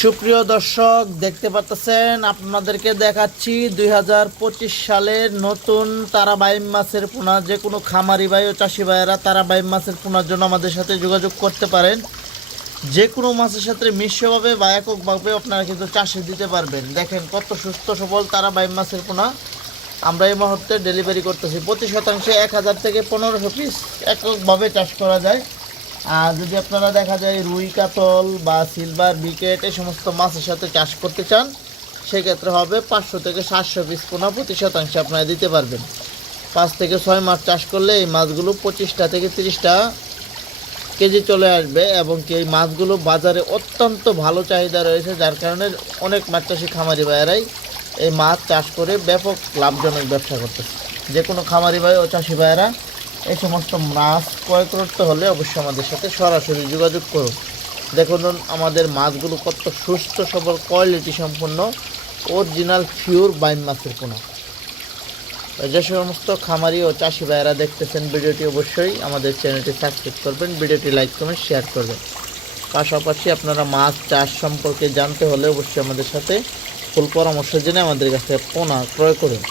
সুপ্রিয় দর্শক, দেখতে পাচ্ছেন আপনাদেরকে দেখাচ্ছি 2025 সালের নতুন তারা বাইম মাছের পোনা। যে কোনো খামারি ভাই ও চাষি ভাইয়েরা তারা বাইম মাছের পোনার জন্য আমাদের সাথে যোগাযোগ করতে পারেন। যে কোনো মাছের সাথে মিশ্রভাবে বা এককভাবে আপনারা কিন্তু চাষে দিতে পারবেন। দেখেন কত সুস্থ সবল তারা বাইম মাছের পোনা আমরা এই মুহূর্তে ডেলিভারি করতেছি। প্রতি শতাংশে 1000 থেকে 1500 পিস এককভাবে চাষ করা যায়। আর যদি আপনারা দেখা যায় রুই কাতল বা সিলভার বিকেট এই সমস্ত মাছের সাথে চাষ করতে চান, সেক্ষেত্রে হবে 500 থেকে 700 পিস পোনা প্রতি শতাংশে আপনারা দিতে পারবেন। 5 থেকে 6 মাস চাষ করলে এই মাছগুলো 25টা থেকে 30টা কেজি চলে আসবে এবং এই মাছগুলো বাজারে অত্যন্ত ভালো চাহিদা রয়েছে, যার কারণে অনেক মাছ চাষি খামারি ভাইয়েরাই এই মাছ চাষ করে ব্যাপক লাভজনক ব্যবসা করতেছে। যে কোনো খামারি ভাই ও চাষি ভাইয়েরা এই সমস্ত মাছ ক্রয় করতে হলে অবশ্যই আমাদের সাথে সরাসরি যোগাযোগ করুন। দেখুন আমাদের মাছগুলো কত সুস্থ সবল, কোয়ালিটি সম্পন্ন, অরিজিনাল পিওর বাইম মাছের পোনা। যে সমস্ত খামারি ও চাষি ভাইয়েরা দেখতেছেন ভিডিওটি, অবশ্যই আমাদের চ্যানেলটি সাবস্ক্রাইব করবেন, ভিডিওটি লাইক কমেন্ট শেয়ার করবেন। পাশাপাশি আপনারা মাছ চাষ সম্পর্কে জানতে হলে অবশ্যই আমাদের সাথে ফুল পরামর্শ জেনে আমাদের কাছে পোনা ক্রয় করুন।